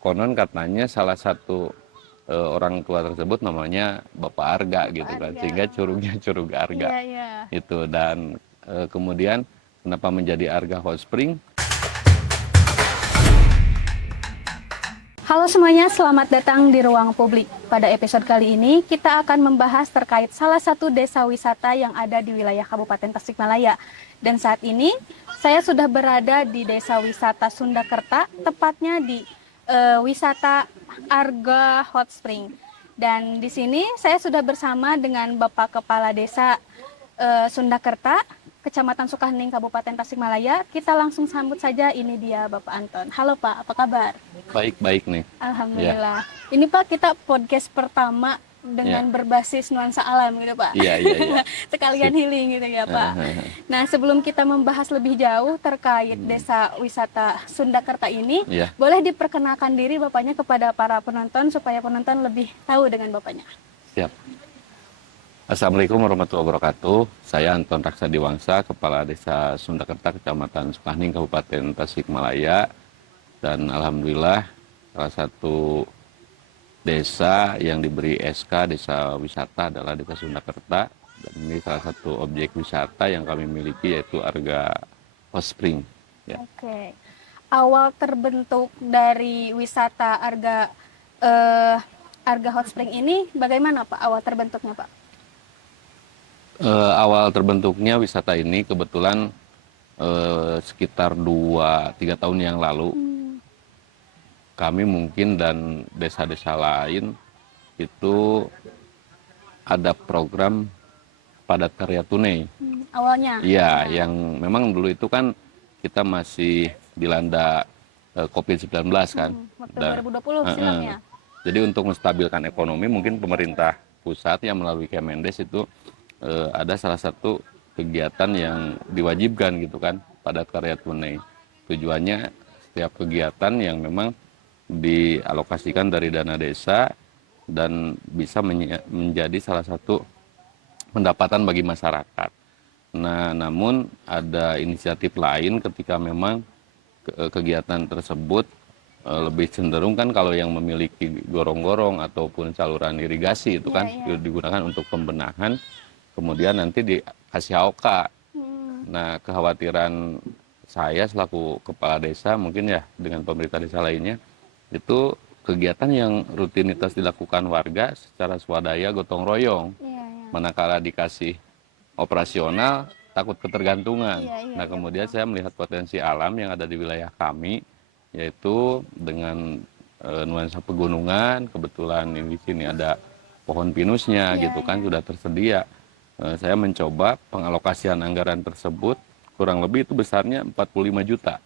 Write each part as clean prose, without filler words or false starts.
konon katanya salah satu orang tua tersebut namanya Bapak Arga gitu kan, sehingga curugnya Curug Arga itu. Dan kemudian kenapa menjadi Arga Hot Spring? Halo semuanya, selamat datang di Ruang Publik. Pada episode kali ini, kita akan membahas terkait salah satu desa wisata yang ada di wilayah Kabupaten Tasikmalaya. Dan saat ini, saya sudah berada di Desa Wisata Sundakerta, tepatnya di wisata Arga Hot Spring. Dan di sini, saya sudah bersama dengan Bapak Kepala Desa Sundakerta, Kecamatan Sukahening, Kabupaten Tasikmalaya. Kita langsung sambut saja, ini dia Bapak Anton. Halo Pak, apa kabar? Baik nih. Alhamdulillah. Ya. Ini Pak, kita podcast pertama dengan berbasis nuansa alam gitu Pak. Iya. Sekalian healing gitu ya Pak. Nah, sebelum kita membahas lebih jauh terkait desa wisata Sundakerta ini, boleh diperkenalkan diri Bapaknya kepada para penonton supaya penonton lebih tahu dengan Bapaknya. Siap. Assalamualaikum warahmatullahi wabarakatuh. Saya Anton Raksadiwangsa, Kepala Desa Sundakerta, Kecamatan Sukahening, Kabupaten Tasikmalaya. Dan alhamdulillah salah satu desa yang diberi SK Desa Wisata adalah Desa Sundakerta. Dan ini salah satu objek wisata yang kami miliki, yaitu Arga Hot Spring. Ya. Oke. Awal terbentuk dari wisata Arga Hot Spring ini bagaimana Pak awal terbentuknya Pak? Awal terbentuknya wisata ini kebetulan sekitar 2-3 tahun yang lalu, kami mungkin dan desa-desa lain itu ada program padat karya tunai. Awalnya? Iya, yang memang dulu itu kan kita masih dilanda COVID-19 kan. Waktu 2020 silapnya. Jadi untuk menstabilkan ekonomi, mungkin pemerintah pusat yang melalui Kemendes itu ada salah satu kegiatan yang diwajibkan gitu kan, padat karya tunai. Tujuannya setiap kegiatan yang memang dialokasikan dari dana desa dan bisa menjadi salah satu pendapatan bagi masyarakat. Nah, namun ada inisiatif lain ketika memang kegiatan tersebut lebih cenderung kan kalau yang memiliki gorong-gorong ataupun saluran irigasi itu kan digunakan untuk pembenahan, kemudian nanti dikasih AOK. Nah, kekhawatiran saya selaku kepala desa mungkin ya dengan pemerintah desa lainnya, itu kegiatan yang rutinitas dilakukan warga secara swadaya gotong royong. Manakala dikasih operasional takut ketergantungan. Nah, kemudian saya melihat potensi alam yang ada di wilayah kami, yaitu dengan nuansa pegunungan, kebetulan di sini ada pohon pinusnya gitu kan sudah tersedia. Saya mencoba pengalokasian anggaran tersebut kurang lebih itu besarnya 45 juta.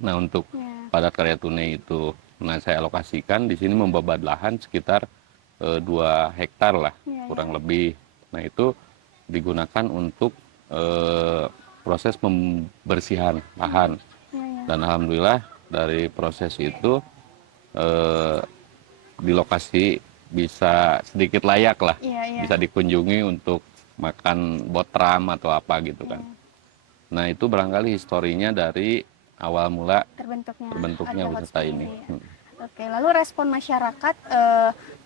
Nah, untuk padat karya tunai itu, nah saya alokasikan di sini membabat lahan sekitar 2 hektar lah kurang lebih. Nah, itu digunakan untuk proses pembersihan lahan. Dan alhamdulillah dari proses itu di lokasi bisa sedikit layak lah, bisa dikunjungi untuk makan botram atau apa gitu kan. Nah, itu barangkali historinya dari awal mula terbentuknya wisata ini. Oke, lalu respon masyarakat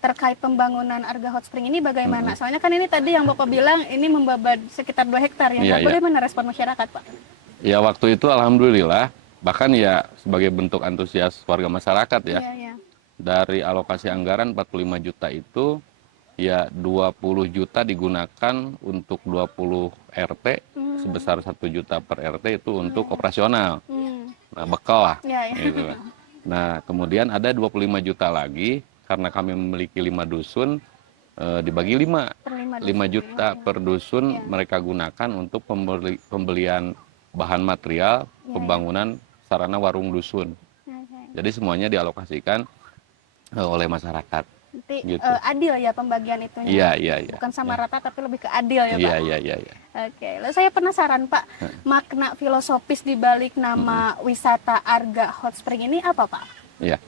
terkait pembangunan Arga Hot Spring ini bagaimana? Soalnya kan ini tadi yang Bapak bilang ini membabat sekitar 2 hektar ya. Bagaimana respon masyarakat Pak? Ya, waktu itu alhamdulillah, bahkan ya sebagai bentuk antusias warga masyarakat ya. Dari alokasi anggaran 45 juta itu ya 20 juta digunakan untuk 20 RT, sebesar 1 juta per RT itu untuk operasional. Nah, bekal lah. Gitu. Nah, kemudian ada 25 juta lagi karena kami memiliki 5 dusun, dibagi 5 juta per dusun mereka gunakan untuk pembelian bahan material pembangunan sarana warung dusun. Jadi semuanya dialokasikan oleh masyarakat. Nanti gitu. Adil ya pembagian itu. Iya. Bukan sama rata tapi lebih ke adil ya Pak. Iya. Oke, lalu saya penasaran Pak, makna filosofis di balik nama wisata Arga Hot Spring ini apa Pak? Iya,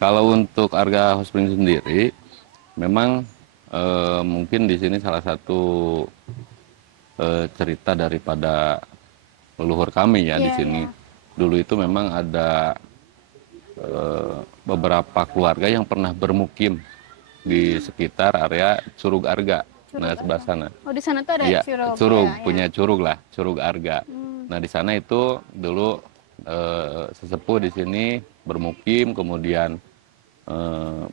kalau untuk Arga Hot Spring sendiri, memang mungkin di sini salah satu cerita daripada leluhur kami ya di sini. Dulu itu memang ada beberapa keluarga yang pernah bermukim di sekitar area Curug Arga. Nah, sebelah sana. Oh, di sana tuh ada Iya, curug. Curug, Ya, ya. punya Curug lah, Curug Arga. Hmm. Nah, di sana itu dulu sesepuh di sini bermukim, kemudian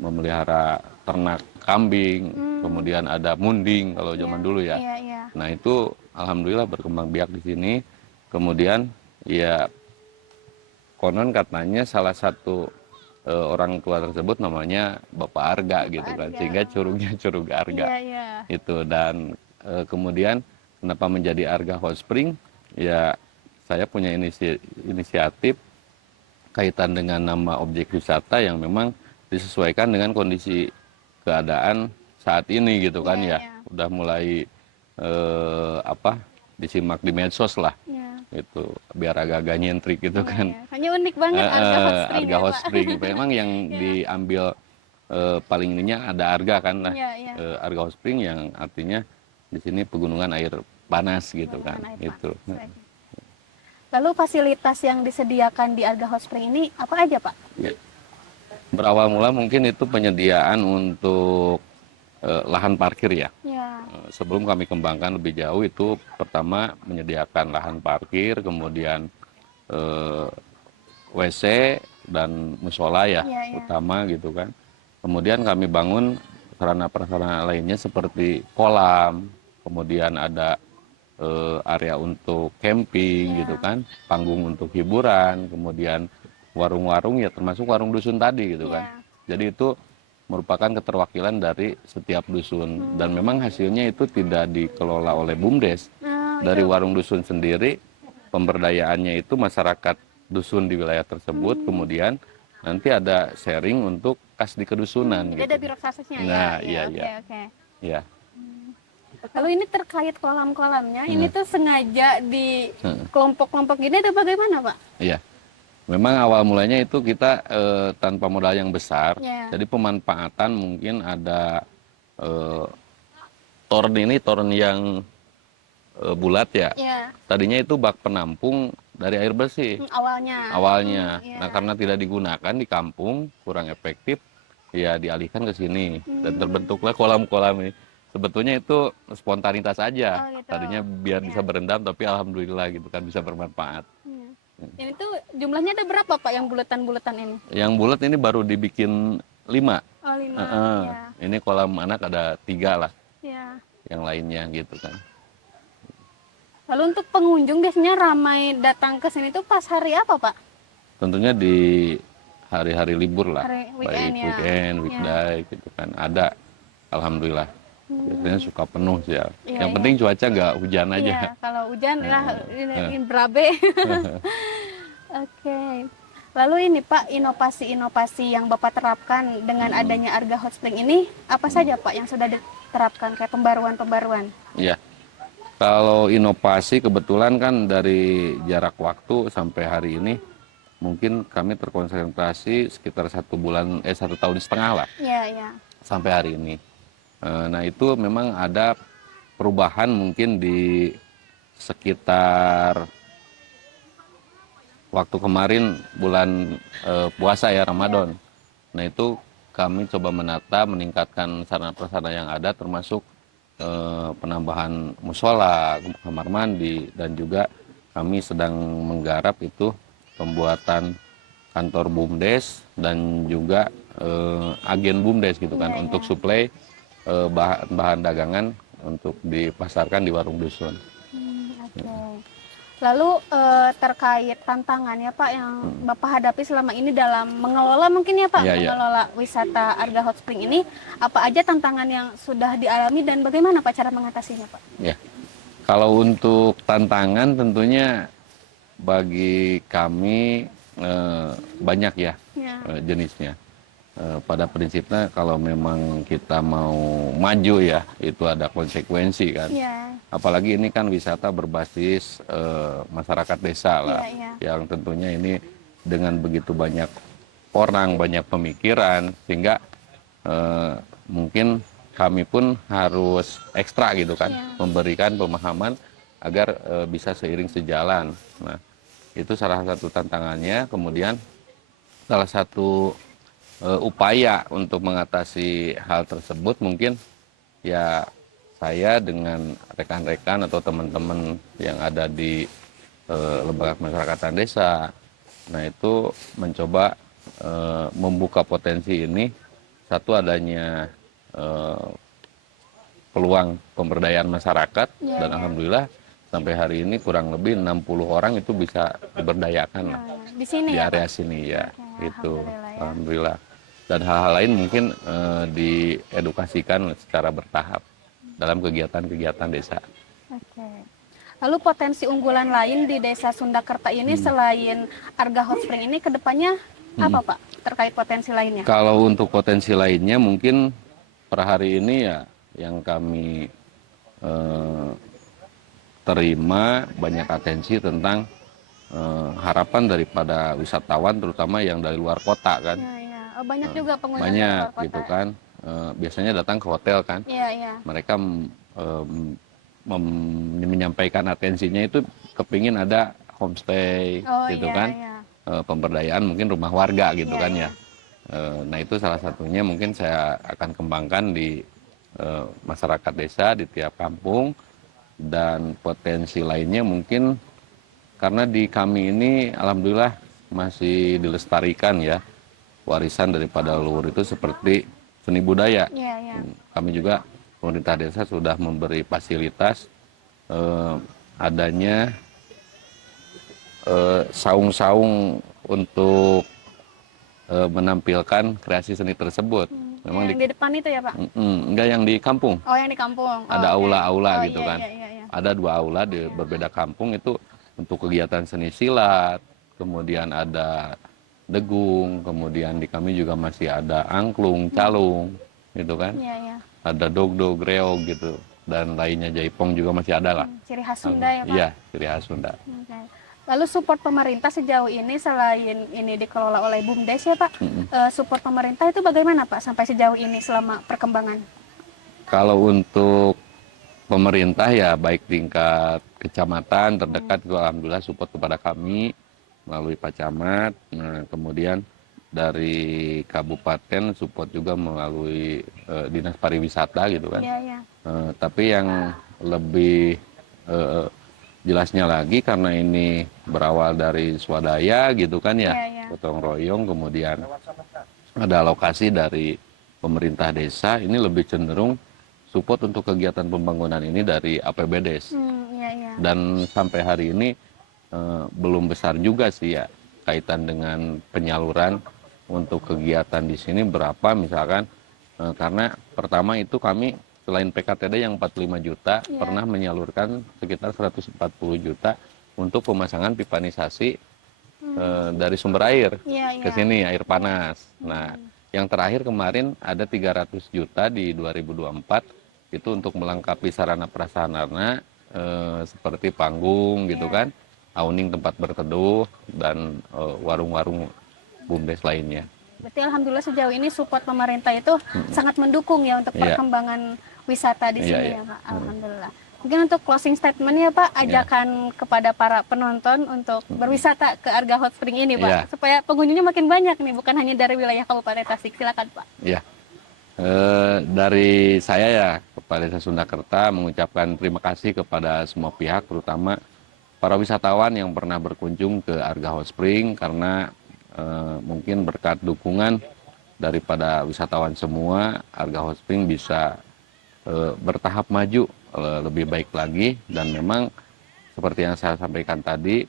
memelihara ternak kambing, kemudian ada munding kalau zaman dulu ya. Iya, iya. Nah, itu alhamdulillah berkembang biak di sini. Kemudian ya konon katanya salah satu orang tua tersebut namanya Bapak Arga gitu kan, Arga. sehingga curugnya Curug Arga Iya, iya. itu. Dan kemudian kenapa menjadi Arga Hot Spring, ya saya punya inisiatif kaitan dengan nama objek wisata yang memang disesuaikan dengan kondisi keadaan saat ini gitu kan Iya, ya. iya. Udah mulai apa disimak di medsos lah Iya. itu, biar agak-agak nyentrik gitu Iya, kan. iya. Kayaknya unik banget Arga Hot Spring Arga ya, Hot Pak. Spring memang yang Iya. diambil paling ininya ada Arga kan lah. Iya, iya. Arga Hot Spring yang artinya di sini pegunungan air panas gitu kan. Pegunungan air Itu. panas. Lalu fasilitas yang disediakan di Arga Hot Spring ini apa aja, Pak? Ya. Berawal mula mungkin itu penyediaan untuk lahan parkir ya. Ya. Sebelum kami kembangkan lebih jauh, itu pertama menyediakan lahan parkir, kemudian WC dan musola ya, Iya, iya. utama gitu kan. Kemudian kami bangun sarana prasarana lainnya seperti kolam, kemudian ada area untuk camping Iya. gitu kan, panggung untuk hiburan, kemudian warung-warung ya, termasuk warung dusun tadi gitu kan. Jadi itu merupakan keterwakilan dari setiap dusun, dan memang hasilnya itu tidak dikelola oleh BUMDes. Dari warung dusun sendiri, pemberdayaannya itu masyarakat dusun di wilayah tersebut, kemudian nanti ada sharing untuk kas di kedusunan Jadi gitu. ada birokrasinya Nah, ya. iya, Oke, iya. oke. Ya. Lalu ini terkait kolam-kolamnya, ini tuh sengaja di kelompok-kelompok gini atau bagaimana, Pak? Iya. Memang awal mulanya itu kita tanpa modal yang besar. Ya. Jadi pemanfaatan mungkin ada toren yang bulat ya. Ya. Tadinya itu bak penampung dari air bersih Awalnya. Nah, karena tidak digunakan di kampung, kurang efektif, ya dialihkan ke sini dan terbentuklah kolam-kolam ini. Sebetulnya itu spontanitas aja. Oh, gitu. Tadinya biar bisa berendam, tapi alhamdulillah gitu kan bisa bermanfaat. Ini tuh jumlahnya ada berapa, Pak, yang bulatan-bulatan ini? Yang bulat ini baru dibikin 5. Oh, 5. Ya. Ini kolam anak ada 3 lah, Ya. yang lainnya gitu kan. Lalu untuk pengunjung biasanya ramai datang ke sini tuh pas hari apa, Pak? Tentunya di hari-hari libur lah, Hari baik weekend ya. weekend, weekday gitu kan. Ada, alhamdulillah. Biasanya suka penuh sih ya. Iya, Yang penting cuaca nggak hujan aja. Iya, kalau hujan lah ini berabe. Oke. Lalu ini Pak, inovasi-inovasi yang Bapak terapkan dengan adanya Arga Hot Spring ini apa saja Pak yang sudah diterapkan kayak pembaruan-pembaruan? Iya. Kalau inovasi kebetulan kan dari jarak waktu sampai hari ini mungkin kami terkonsentrasi sekitar 1 tahun setengah lah Iya, iya. sampai hari ini. Nah itu memang ada perubahan mungkin di sekitar waktu kemarin bulan puasa ya, Ramadan. Nah itu kami coba menata, meningkatkan sarana prasarana yang ada, termasuk penambahan musola, kamar mandi, dan juga kami sedang menggarap itu pembuatan kantor BUMDes dan juga agen BUMDes gitu kan, untuk suplai bahan dagangan untuk dipasarkan di warung dusun. Oke. Lalu terkait tantangannya Pak yang Bapak hadapi selama ini dalam mengelola mungkin ya Pak, mengelola wisata Arga Hot Spring ini, apa aja tantangan yang sudah dialami dan bagaimana Pak cara mengatasinya Pak? Ya, kalau untuk tantangan tentunya bagi kami banyak ya, jenisnya. Pada prinsipnya kalau memang kita mau maju ya, itu ada konsekuensi kan. Apalagi ini kan wisata berbasis masyarakat desa lah, yang tentunya ini dengan begitu banyak orang, banyak pemikiran, sehingga mungkin kami pun harus ekstra gitu kan, memberikan pemahaman agar bisa seiring sejalan. Nah, itu salah satu tantangannya. Kemudian salah satu upaya untuk mengatasi hal tersebut mungkin ya saya dengan rekan-rekan atau teman-teman yang ada di lembaga pemasyarakatan desa, nah itu mencoba membuka potensi ini. Satu, adanya eh, peluang pemberdayaan masyarakat, Iya, dan iya. alhamdulillah sampai hari ini kurang lebih 60 orang itu bisa diberdayakan lah Di sini di ya, area Pak? sini ya. Oke, Itu alhamdulillah ya. alhamdulillah. Dan hal-hal lain mungkin diedukasikan secara bertahap dalam kegiatan-kegiatan desa. Oke. Lalu potensi unggulan lain di Desa Sundakerta ini selain Arga Hot Spring ini kedepannya apa, Pak? Terkait potensi lainnya? Kalau untuk potensi lainnya mungkin per hari ini ya yang kami eh, terima banyak atensi tentang harapan daripada wisatawan terutama yang dari luar kota kan. Iya, iya. Oh, banyak juga pengunjung dari Banyak luar kota. gitu kan. Biasanya datang ke hotel kan. Iya, iya. Mereka menyampaikan atensinya itu kepingin ada homestay Oh, gitu iya, kan. iya. Pemberdayaan mungkin rumah warga gitu Iya, kan iya. ya. Nah itu salah satunya mungkin saya akan kembangkan di masyarakat desa di tiap kampung. Dan potensi lainnya mungkin karena di kami ini alhamdulillah masih dilestarikan ya warisan daripada leluhur itu seperti seni budaya. Iya, iya. Kami juga pemerintah desa sudah memberi fasilitas adanya saung-saung untuk menampilkan kreasi seni tersebut. Memang Yang di depan itu ya, Pak? enggak yang di kampung. Oh, yang di kampung. Oh, Ada oke. aula-aula Oh, gitu iya, kan. iya, iya, iya. Ada 2 aula di berbeda kampung itu untuk kegiatan seni silat, kemudian ada degung, kemudian di kami juga masih ada angklung, calung, gitu kan. Iya, iya. Ada dogdog, reog gitu, dan lainnya jaipong juga masih ada lah. Ciri khas Sunda ya, Pak? Iya, ciri khas Sunda. Oke. Lalu support pemerintah sejauh ini selain ini dikelola oleh BUMDes ya, Pak, support pemerintah itu bagaimana, Pak, sampai sejauh ini selama perkembangan? Kalau untuk pemerintah ya baik tingkat kecamatan terdekat itu alhamdulillah support kepada kami melalui Pak Camat. Nah, kemudian dari kabupaten support juga melalui Dinas Pariwisata gitu kan. Iya, iya. Tapi yang lebih jelasnya lagi karena ini berawal dari swadaya gitu kan ya, Iya, iya. gotong royong, kemudian ada alokasi dari pemerintah desa, ini lebih cenderung support untuk kegiatan pembangunan ini dari APBDes. Iya, iya. Dan sampai hari ini belum besar juga sih ya kaitan dengan penyaluran untuk kegiatan di sini berapa misalkan, karena pertama itu kami selain PKTD yang 45 juta Iya. pernah menyalurkan sekitar 140 juta untuk pemasangan pipanisasi dari sumber air Iya, ke iya. sini, air panas. Nah, yang terakhir kemarin ada 300 juta di 2024 itu untuk melengkapi sarana prasarana seperti panggung gitu kan, awning tempat berteduh, dan warung-warung BUMDes lainnya. Berarti alhamdulillah sejauh ini support pemerintah itu sangat mendukung ya untuk Iya. perkembangan wisata di Iya, sini iya. ya, Pak. Alhamdulillah. Mungkin untuk closing statement ya, Pak, ajakan kepada para penonton untuk berwisata ke Arga Hot Spring ini, Pak, Iya. supaya pengunjungnya makin banyak nih, bukan hanya dari wilayah Kabupaten Tasik. Silakan, Pak. Ya, dari saya ya kepada Desa Sundakerta mengucapkan terima kasih kepada semua pihak, terutama para wisatawan yang pernah berkunjung ke Arga Hot Spring, karena mungkin berkat dukungan daripada wisatawan semua, Arga Hot Spring bisa bertahap maju lebih baik lagi. Dan memang seperti yang saya sampaikan tadi,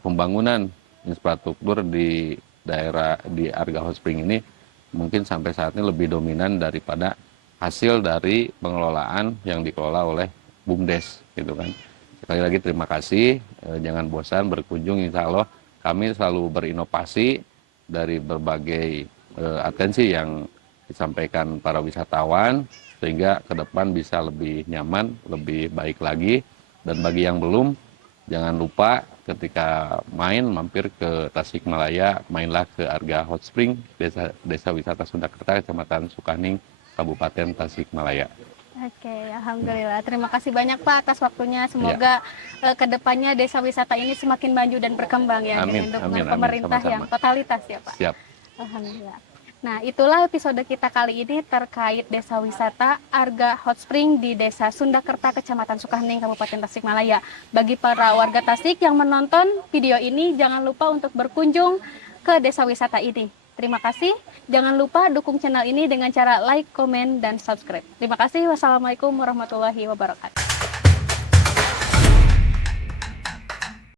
pembangunan infrastruktur di daerah di Arga Hot Spring ini mungkin sampai saat ini lebih dominan daripada hasil dari pengelolaan yang dikelola oleh BUMDes gitu kan. Sekali lagi terima kasih, jangan bosan berkunjung, insya Allah kami selalu berinovasi dari berbagai atensi yang disampaikan para wisatawan sehingga ke depan bisa lebih nyaman, lebih baik lagi. Dan bagi yang belum, jangan lupa ketika main mampir ke Tasikmalaya, mainlah ke Arga Hot Spring, Desa Wisata Sundakerta, Kecamatan Sukaning, Kabupaten Tasikmalaya. Oke, alhamdulillah. Terima kasih banyak, Pak, atas waktunya. Semoga kedepannya desa wisata ini semakin maju dan berkembang ya, Amin, dengan dukungan amin, amin. pemerintah Sama-sama. yang totalitas ya, Pak. Siap. Alhamdulillah. Nah, itulah episode kita kali ini terkait desa wisata Arga Hot Spring di Desa Sundakerta, Kecamatan Sukahening, Kabupaten Tasikmalaya. Bagi para warga Tasik yang menonton video ini, jangan lupa untuk berkunjung ke desa wisata ini. Terima kasih. Jangan lupa dukung channel ini dengan cara like, komen, dan subscribe. Terima kasih. Wassalamualaikum warahmatullahi wabarakatuh.